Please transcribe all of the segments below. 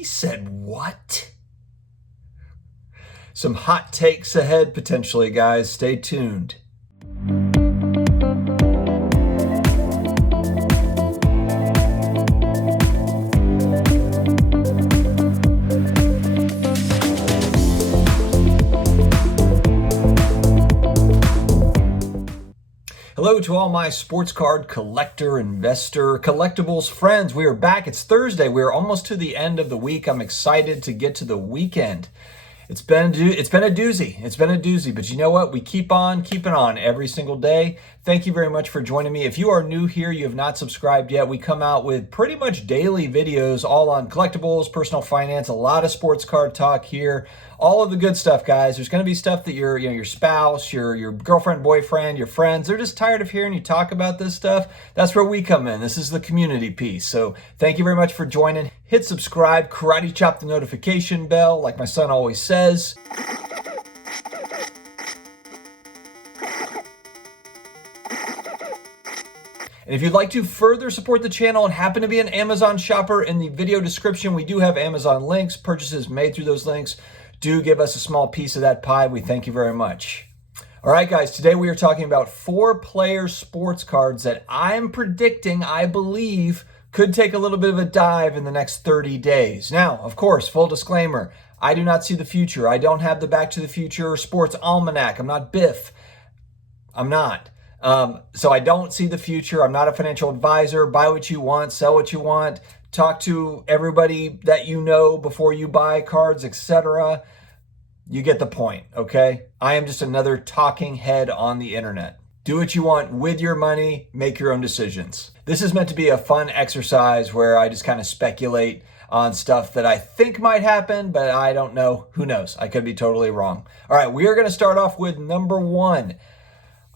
He said what? Some hot takes ahead potentially, guys. Stay tuned. Hello to all my sports card collector, investor, collectibles friends. We are back. It's Thursday. We are almost to the end of the week. I'm excited to get to the weekend. It's been a doozy, but you know what? We keep on keeping on every single day. Thank you very much for joining me. If you are new here, you have not subscribed yet, we come out with pretty much daily videos all on collectibles, personal finance, a lot of sports card talk here, all of the good stuff, guys. There's going to be stuff that your spouse, your girlfriend, boyfriend, your friends, they're just tired of hearing you talk about this stuff. That's where we come in. This is the community piece. So thank you very much for joining. Hit subscribe, karate chop the notification bell, like my son always says. And if you'd like to further support the channel and happen to be an Amazon shopper, in the video description, we do have Amazon links, purchases made through those links. Do give us a small piece of that pie. We thank you very much. All right, guys, today we are talking about 4-player sports cards that I'm predicting, I believe, could take a little bit of a dive in the next 30 days. Now, of course, full disclaimer, I do not see the future. I don't have the Back to the Future sports almanac. I'm not Biff. I'm not. So I don't see the future. I'm not a financial advisor. Buy what you want, sell what you want, talk to everybody that you know before you buy cards, etc. You get the point, okay? I am just another talking head on the internet. Do what you want with your money, make your own decisions. This is meant to be a fun exercise where I just kind of speculate on stuff that I think might happen, but I don't know. Who knows? I could be totally wrong. All right, we are going to start off with number 1.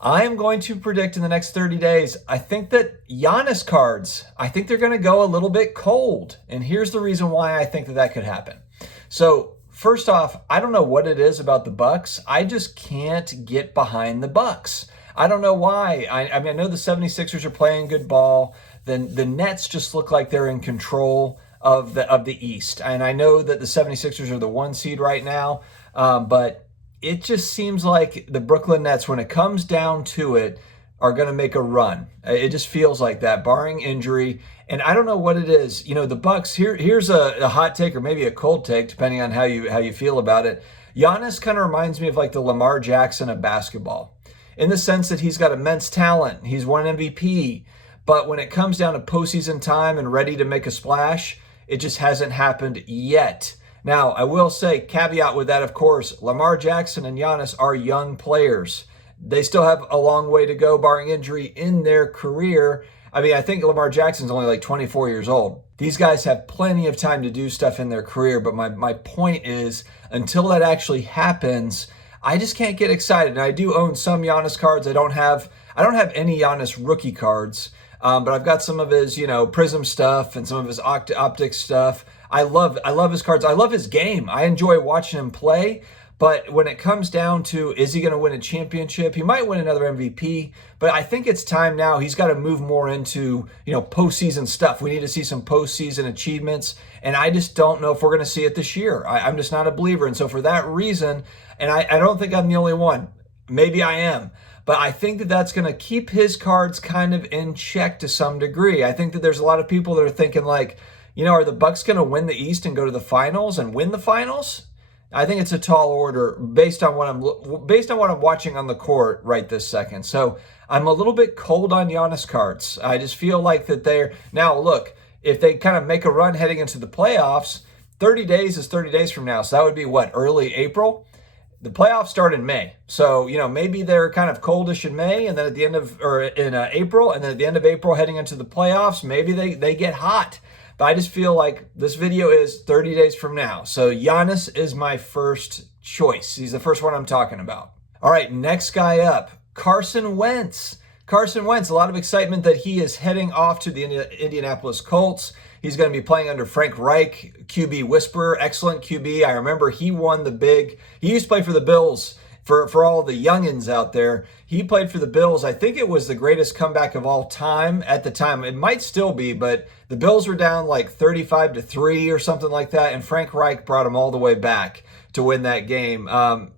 I am going to predict in the next 30 days, I think that Giannis cards, I think they're going to go a little bit cold. And here's the reason why I think that could happen. So first off, I don't know what it is about the Bucks. I just can't get behind the Bucks. I don't know why. I mean, I know the 76ers are playing good ball. Then the Nets just look like they're in control of the East. And I know that the 76ers are the 1 seed right now, but it just seems like the Brooklyn Nets, when it comes down to it, are going to make a run. It just feels like that, barring injury. And I don't know what it is. You know, the Bucks, here's a hot take or maybe a cold take, depending on how you feel about it. Giannis kind of reminds me of like the Lamar Jackson of basketball, in the sense that he's got immense talent. He's won MVP. But when it comes down to postseason time and ready to make a splash, it just hasn't happened yet. Now, I will say, caveat with that, of course, Lamar Jackson and Giannis are young players. They still have a long way to go, barring injury, in their career. I mean, I think Lamar Jackson's only like 24 years old. These guys have plenty of time to do stuff in their career, but my point is, until that actually happens, I just can't get excited. And I do own some Giannis cards. I don't have any Giannis rookie cards, but I've got some of his, Prism stuff and some of his optics stuff. I love his cards. I love his game. I enjoy watching him play. But when it comes down to, is he going to win a championship? He might win another MVP, but I think it's time now. He's got to move more into, postseason stuff. We need to see some postseason achievements, and I just don't know if we're going to see it this year. I'm just not a believer, and so for that reason, and I don't think I'm the only one. Maybe I am. But I think that that's going to keep his cards kind of in check to some degree. I think that there's a lot of people that are thinking like, are the Bucks going to win the East and go to the finals and win the finals? I think it's a tall order based on what I'm watching on the court right this second. So I'm a little bit cold on Giannis cards. I just feel like that now look, if they kind of make a run heading into the playoffs, 30 days is 30 days from now. So that would be early April? The playoffs start in May. So, maybe they're kind of coldish in May and then at the end of, or in April, and then at the end of April heading into the playoffs, maybe they get hot. But I just feel like this video is 30 days from now. So Giannis is my first choice. He's the first one I'm talking about. All right, next guy up, Carson Wentz. Carson Wentz, a lot of excitement that he is heading off to the Indianapolis Colts. He's going to be playing under Frank Reich, QB whisperer, excellent QB. I remember he used to play for the Bills for all the youngins out there, he played for the Bills. I think it was the greatest comeback of all time at the time. It might still be, but the Bills were down like 35-3 or something like that, and Frank Reich brought them all the way back to win that game.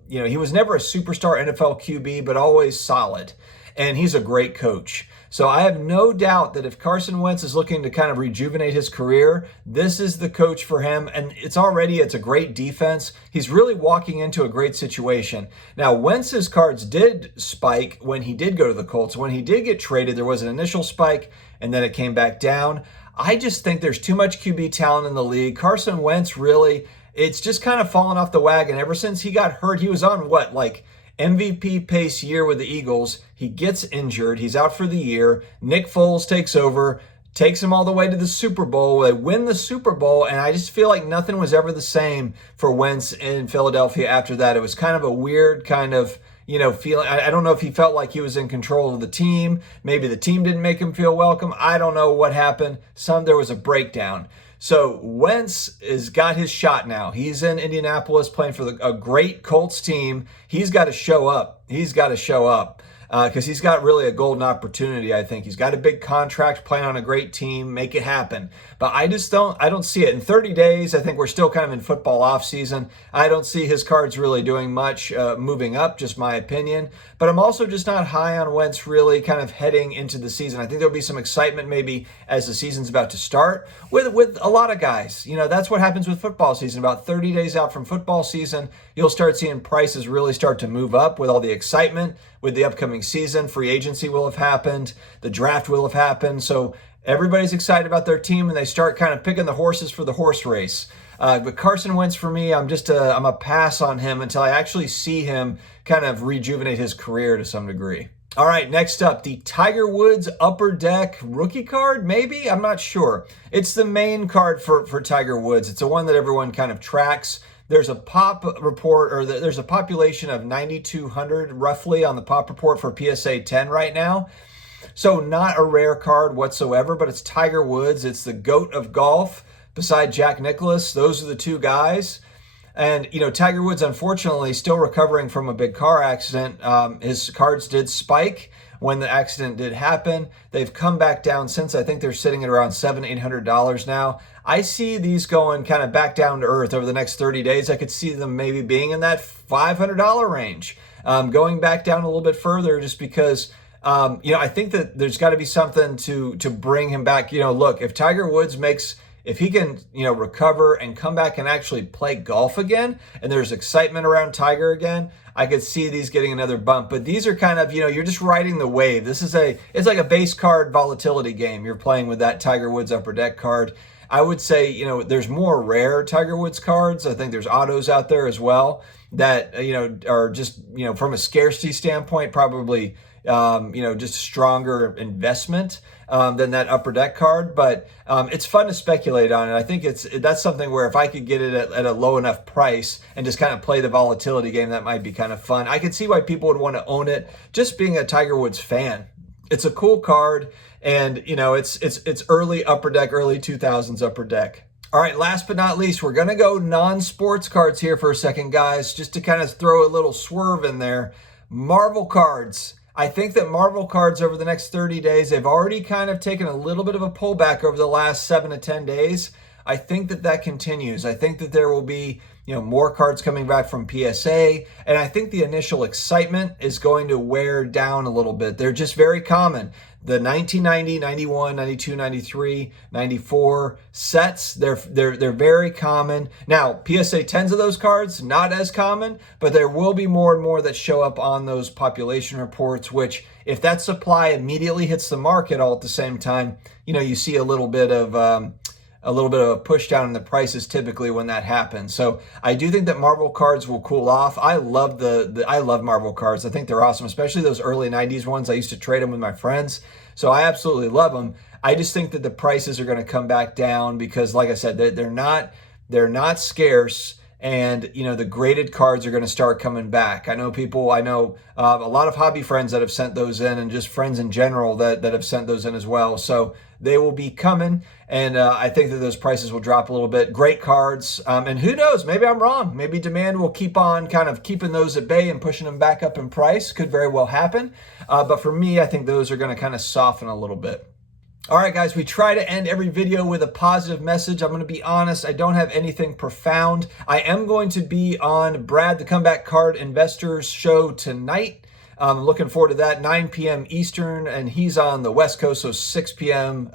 He was never a superstar NFL QB, but always solid, and he's a great coach. So I have no doubt that if Carson Wentz is looking to kind of rejuvenate his career, this is the coach for him. And it's a great defense. He's really walking into a great situation. Now, Wentz's cards did spike when he did go to the Colts. When he did get traded, there was an initial spike, and then it came back down. I just think there's too much QB talent in the league. Carson Wentz really, it's just kind of fallen off the wagon. Ever since he got hurt, he was on MVP pace year with the Eagles. He gets injured. He's out for the year. Nick Foles takes over, takes him all the way to the Super Bowl. They win the Super Bowl, and I just feel like nothing was ever the same for Wentz in Philadelphia after that. It was kind of a weird kind of, feeling. I don't know if he felt like he was in control of the team. Maybe the team didn't make him feel welcome. I don't know what happened. There was a breakdown. So Wentz has got his shot now. He's in Indianapolis playing for a great Colts team. He's got to show up. Because he's got really a golden opportunity, I think. He's got a big contract, playing on a great team, make it happen. But I don't see it. In 30 days, I think we're still kind of in football offseason. I don't see his cards really doing much moving up, just my opinion. But I'm also just not high on Wentz really kind of heading into the season. I think there'll be some excitement maybe as the season's about to start with a lot of guys. That's what happens with football season. About 30 days out from football season, you'll start seeing prices really start to move up with all the excitement. With the upcoming season, free agency will have happened, the draft will have happened, so everybody's excited about their team, and they start kind of picking the horses for the horse race. But Carson Wentz, for me, I'm a pass on him until I actually see him kind of rejuvenate his career to some degree. All right, next up, the Tiger Woods Upper Deck rookie card, maybe? I'm not sure. It's the main card for Tiger Woods. It's the one that everyone kind of tracks. There's a pop report, or there's a population of 9,200 roughly on the pop report for PSA 10 right now. So not a rare card whatsoever, but it's Tiger Woods. It's the GOAT of golf beside Jack Nicklaus. Those are the two guys. And, Tiger Woods, unfortunately, still recovering from a big car accident. His cards did spike when the accident did happen. They've come back down since. I think they're sitting at around $700-800 now. I see these going kind of back down to earth over the next 30 days. I could see them maybe being in that $500 range, going back down a little bit further just because, I think that there's got to be something to bring him back. Look, if Tiger Woods if he can, recover and come back and actually play golf again, and there's excitement around Tiger again, I could see these getting another bump. But these are kind of, you're just riding the wave. It's like a base card volatility game. You're playing with that Tiger Woods Upper Deck card. I would say, there's more rare Tiger Woods cards. I think there's autos out there as well that, are just, from a scarcity standpoint, probably, just a stronger investment than that Upper Deck card. But it's fun to speculate on it. I think that's something where if I could get it at a low enough price and just kind of play the volatility game, that might be kind of fun. I could see why people would want to own it, just being a Tiger Woods fan. It's a cool card, and it's early Upper Deck, early 2000s Upper Deck. All right, last but not least, we're going to go non-sports cards here for a second, guys, just to kind of throw a little swerve in there. Marvel cards. I think that Marvel cards over the next 30 days, they've already kind of taken a little bit of a pullback over the last 7 to 10 days. I think that continues. I think that there will be, more cards coming back from PSA, and I think the initial excitement is going to wear down a little bit. They're just very common. The 1990, 91, 92, 93, 94 sets, they're very common. Now, PSA 10s of those cards, not as common, but there will be more and more that show up on those population reports, which if that supply immediately hits the market all at the same time, you see a little bit of a push down in the prices typically when that happens. So I do think that Marvel cards will cool off. I love I love Marvel cards. I think they're awesome, especially those early 90s ones. I used to trade them with my friends. So I absolutely love them. I just think that the prices are going to come back down because, like I said, they're not scarce. and the graded cards are going to start coming back. I know a lot of hobby friends that have sent those in, and just friends in general that have sent those in as well. So they will be coming, and I think that those prices will drop a little bit. Great cards, and who knows, maybe I'm wrong. Maybe demand will keep on kind of keeping those at bay and pushing them back up in price. Could very well happen, but for me, I think those are going to kind of soften a little bit. All right, guys, we try to end every video with a positive message. I'm going to be honest, I don't have anything profound. I am going to be on Brad, the Comeback Card Investors show tonight. I'm looking forward to that, 9 p.m. Eastern, and he's on the West Coast, so 6 p.m.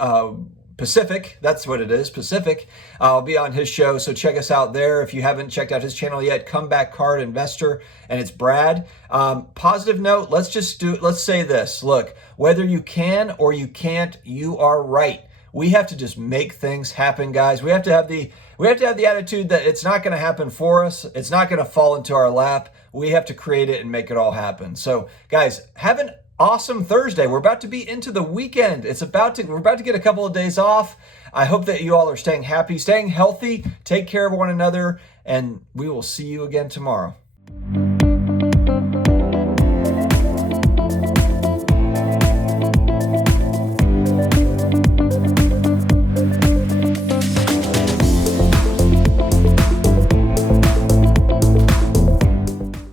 Pacific. That's what it is, Pacific. I'll be on his show, so check us out there. If you haven't checked out his channel yet, Comeback Card Investor, and it's Brad. Positive note, let's say this. Look, whether you can or you can't, you are right. We have to just make things happen, guys. We have to have the attitude that it's not going to happen for us. It's not going to fall into our lap. We have to create it and make it all happen. So, guys, have an awesome Thursday. We're about to be into the weekend. We're about to get a couple of days off. I hope that you all are staying happy, staying healthy, take care of one another, and we will see you again tomorrow.